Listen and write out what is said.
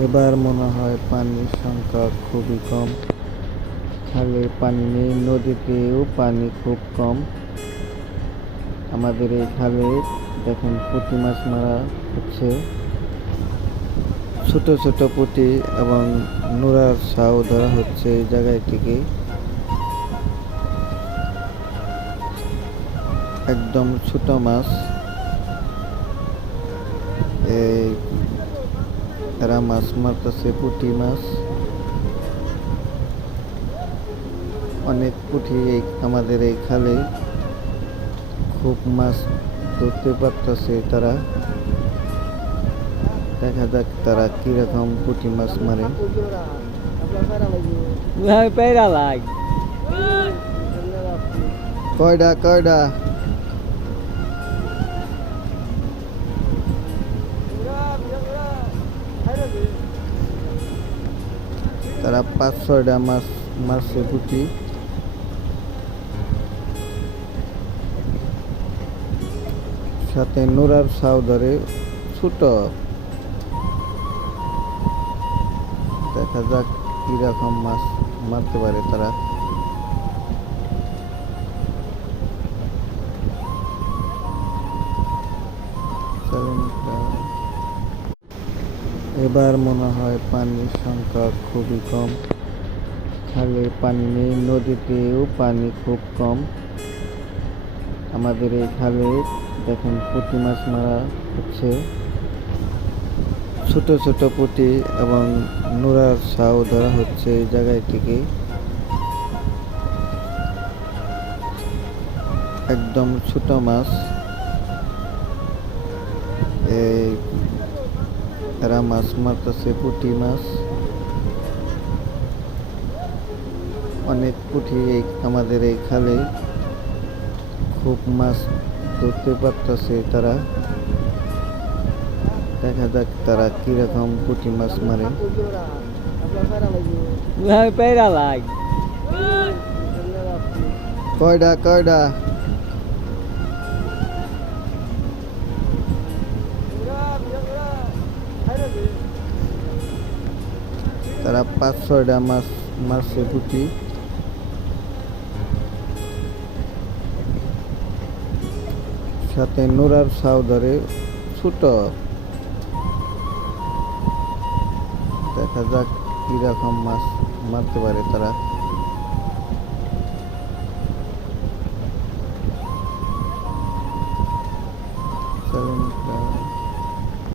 এবার মনে হয় পানির সংখ্যা খুবই কম। খালে পানি নেই, নদীতেও পানি খুব কম। আমাদের এই খালে দেখেন পুঁটি মাছ মারা হচ্ছে, ছোট ছোট পুঁটি এবং নোরার ছাও ধরা হচ্ছে এই জায়গায় থেকে। একদম ছোট মাছ। এই এরা মাছ মারতেছে, পুঁটি মাছ। অনেক পুঁটি আমাদের এই খালে, খুব মাছ ধরতে পারতেছে তারা। দেখা যাক তারা কিরকম পুঁটি মাছ মারে। কয়ডা কয়ডা তারা 5-6টা মাছ মারছে পুঁটি। সাথে নোরার ছাও ধরে ছোট। দেখা যাক কিরকম মাছ মারতে পারে তারা। এবার মনে হয় পানির সংখ্যা খুবই কম। খালে পানি নেই, নদীতেও পানি খুব কম। আমাদের এই খালে দেখেন পুঁটি মাছ মারা হচ্ছে, ছোট ছোট পুঁটি এবং নোরার ছাও ধরা হচ্ছে এই জায়গায় থেকে। একদম ছোট মাছ। এই এরা মাছ মারতেছে, পুঁটি মাছ। অনেক পুঁটি আমাদের এই খালে, খুব মাছ ধরতে পারতেছে তারা। দেখা যাক তারা কিরকম পুঁটি মাছ মারে। কয়ডা কয়ডা তারা 5-6টা মাছ মারছে পুঁটি। সাথে নোরার ছাও ধরে ছোট। দেখা যাক কিরকম মাছ মারতে পারে তারা।